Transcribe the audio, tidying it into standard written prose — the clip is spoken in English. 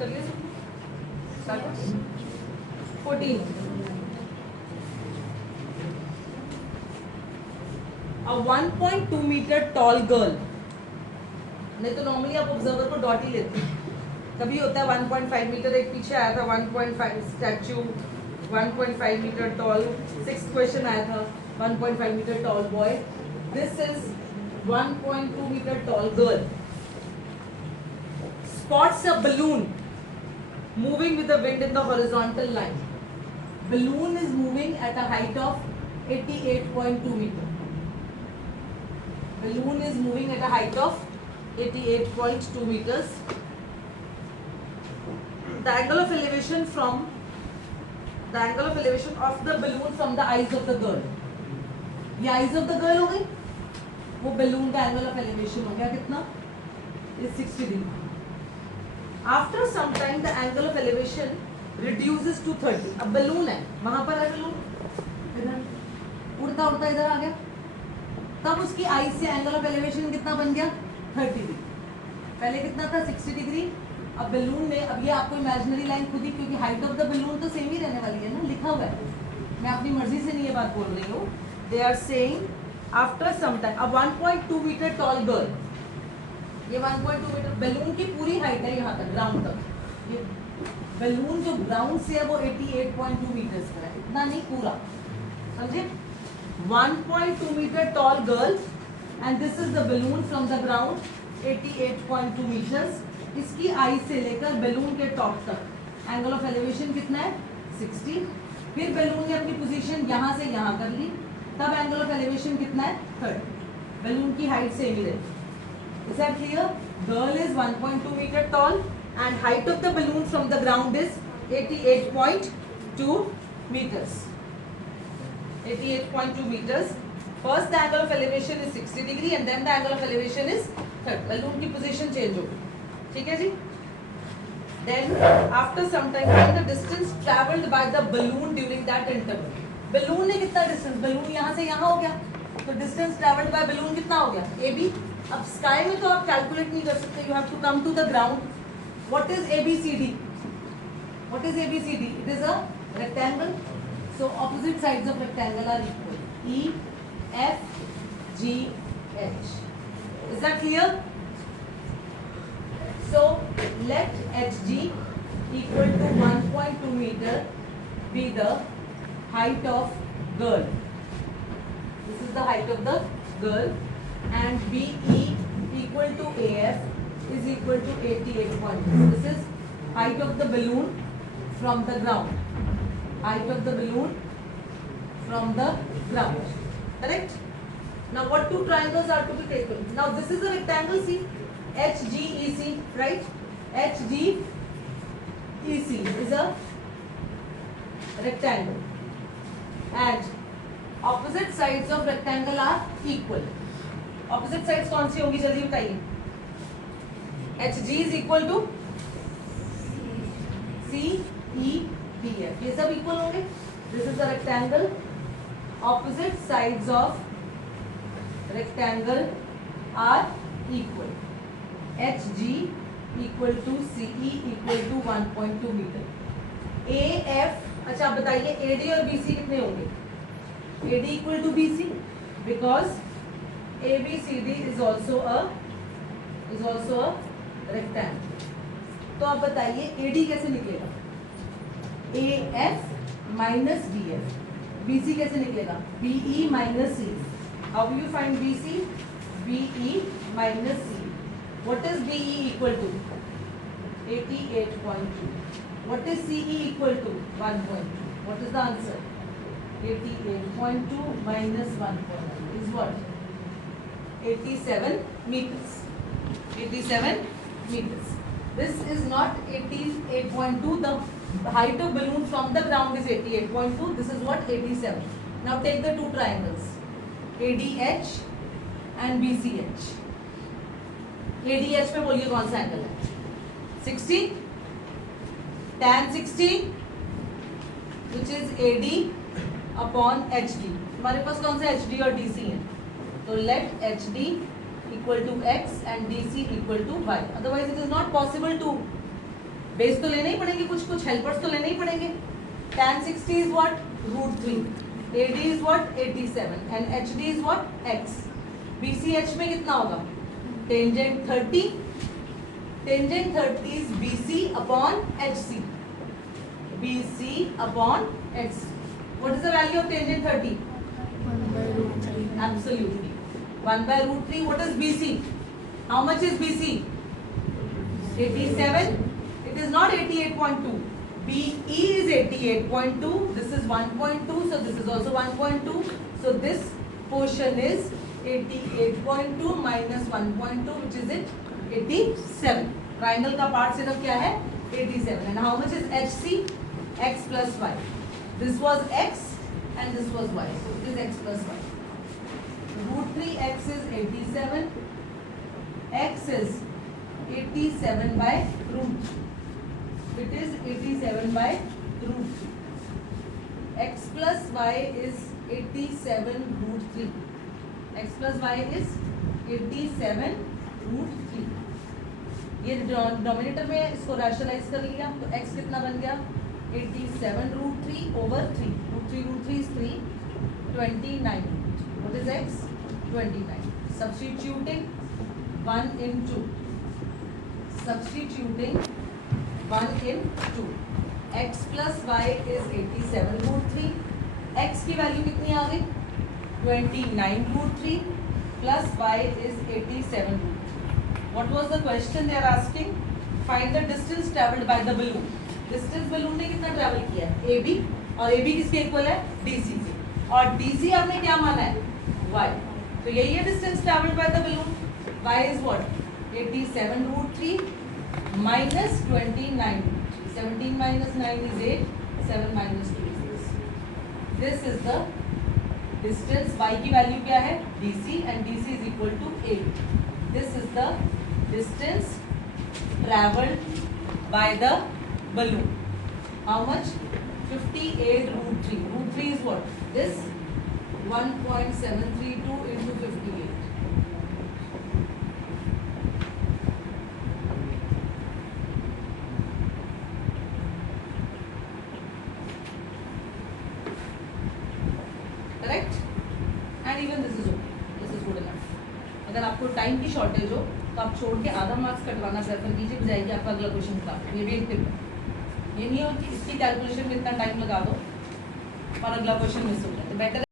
कर लिया सबने? 14. A 1.2 meter tall girl. नहीं तो नॉर्मली आप ऑब्जर्वर को डॉट ही लेते हैं. कभी होता है 1.5 मीटर, एक पीछे आया था 1.5 statue 1.5 metre toll. 6th question आया था 1.5 metre tall boy. This is 1.2 metre tall girl. Spots a balloon moving with the wind in the horizontal line. Balloon is moving at a height of 88.2 meter. Balloon is moving at a height of 88.2 meters. The angle of elevation of the balloon from the eyes of the girl. ये eyes of the girl हो गई. वो balloon का angle of elevation हो गया कितना? Is 60 degree. After some time the angle of elevation reduces to 30. अब balloon है, वहां पर है balloon, इधर उड़ता उड़ता इधर आ गया. तब उसकी आई से एंगल ऑफ एलिवेशन कितना बन गया? 30 डिग्री. पहले कितना था? 60 डिग्री. अब बलून में, अब ये आपको इमेजिनरी लाइन खुद ही, क्योंकि हाइट ऑफ द बलून तो सेम ही रहने वाली है ना, लिखा हुआ है. मैं अपनी मर्जी से नहीं ये बात बोल रही हूँ. They are saying after some time a 1.2 metre tall girl. ये 1.2 मीटर बलून की पूरी हाइट है यहाँ तक, ग्राउंड तक. ये बलून जो ग्राउंड से है वो 88.2 मीटर्स का है, इतना नहीं पूरा, समझे? 1.2 meter tall girl and this is the balloon from the ground 88.2 meters. इसकी आई से लेकर बलून के टॉप तक एंगल ऑफ एलिवेशन कितना है? 60. फिर बलून ने अपनी पोजीशन यहाँ से यहाँ कर ली, तब एंगल ऑफ एलिवेशन कितना है? 30. बलून की हाइट सेम ही रहेगी. Is that clear? Girl is 1.2 meter tall and height of the balloon from the ground is 88.2 meters. 88.2 meters. First the angle of elevation is 60 degree and then the angle of elevation is 30. Balloon की position change होगी. ठीक है जी? Then after some time, when the distance travelled by the balloon during that interval. balloon ने कितना distance? balloon यहाँ से यहाँ हो गया, तो distance travelled by balloon कितना हो गया? AB. अब sky में तो आप calculate नहीं कर सकते. You have to come to the ground. What is ABCD? What is ABCD? It is a rectangle. So opposite sides of rectangle are equal. E, F, G, H. Is that clear? So let HG equal to 1.2 meter be the height of girl. This is the height of the girl, and BE equal to AF is equal to 88.2. This is height of the balloon from the ground. Height of the balloon from the ground. Correct? Now what two triangles are to be taken? Now this is a rectangle, see? HGEC, right? HGEC is a rectangle. And opposite sides of rectangle are equal. Opposite sides कौन सी होंगी जल्दी बताइए? HG is equal to CEBF. ये सब equal होंगे. This is the rectangle. Opposite sides of rectangle are equal. HG equal to CE equal to 1.2 meter. AF, अच्छा आप बताइए AD और BC कितने होंगे? AD equal to BC because ABCD is also a rectangle. तो आप बताइए AD कैसे निकलेगा? AF minus BF. BC कैसे निकलेगा? BE minus C. How will you find BC? BE minus C. What is BE equal to? 88.2. What is CE equal to? 1.2. What is the answer? 88.2 minus 1.2 is what? 87 meters. 87 meters. This is not 88.2. The height of balloon from the ground is 88.2. This is what? 87. Now take the two triangles. ADH and BCH. ADH में बोलिए कौन सा angle है? 60, tan 60, which is AD upon HD. हमारे पास कौन सा HD और DC है? तो let HD equal to X and DC equal to Y. Otherwise it is not possible to base तो लेने ही पड़ेंगे, कुछ कुछ हेल्पर्स तो लेने ही पड़ेंगे. tan 60 is what? √3. AD is what? 87. And HD is what? X. BCH में कितना होगा? Tangent 30. Tangent 30 is BC upon HC. BC upon HC. What is the value of tangent 30? 1/√3. Absolutely. 1/√3. What is BC? How much is BC? 87. It is not 88.2. BE is 88.2. This is 1.2. So this is also 1.2. So this portion is 88.2 minus 1.2, which is it? 87. Triangle का part सिर्फ क्या है? 87. And how much is HC? X plus Y. This was X and this was Y. So it is X plus Y. √3x is 87. X is 87 by √3. It is 87 by √3. X plus Y is 87 √3. X plus Y is 87 √3. ये dominator में इसको rationalise कर लिया तो x कितना बन गया? 87 √3 over 3. √3 is 3. 29. What is x? 29. Substituting 1 in 2. Substituting 1 in 2. X plus y is 87 √3. X की वैल्यू कितनी आ गई? 29 √3 plus y is 87 √3. What was the question they are asking? Find the distance traveled by the balloon. Distance balloon ने कितना travel किया है? AB. और AB किसके equal है? DC के. और DC आपने क्या माना है? Y. तो यही है distance traveled by the balloon. Y is what? 87 √3 minus 29 √3. 17 minus 9 is 8. 7 minus 2 is 6. This is the distance. Y की वैल्यू क्या है? DC and DC is equal to 8. This is the distance traveled by the balloon. How much? 58 √3. √3 is what? This 1.732 into 58. Correct? And even this is okay. This is good enough. अगर आपको time की shortage हो तो आप छोड़ के आधा marks कटवाना प्रेफर कीजिए, बजाय कि आपका अगला क्वेश्चन का ये भी एक टिप है. ये नहीं हो कि इसकी कैलकुलेशन में इतना टाइम लगा दो और अगला क्वेश्चन मिस हो जाए. तो बेटर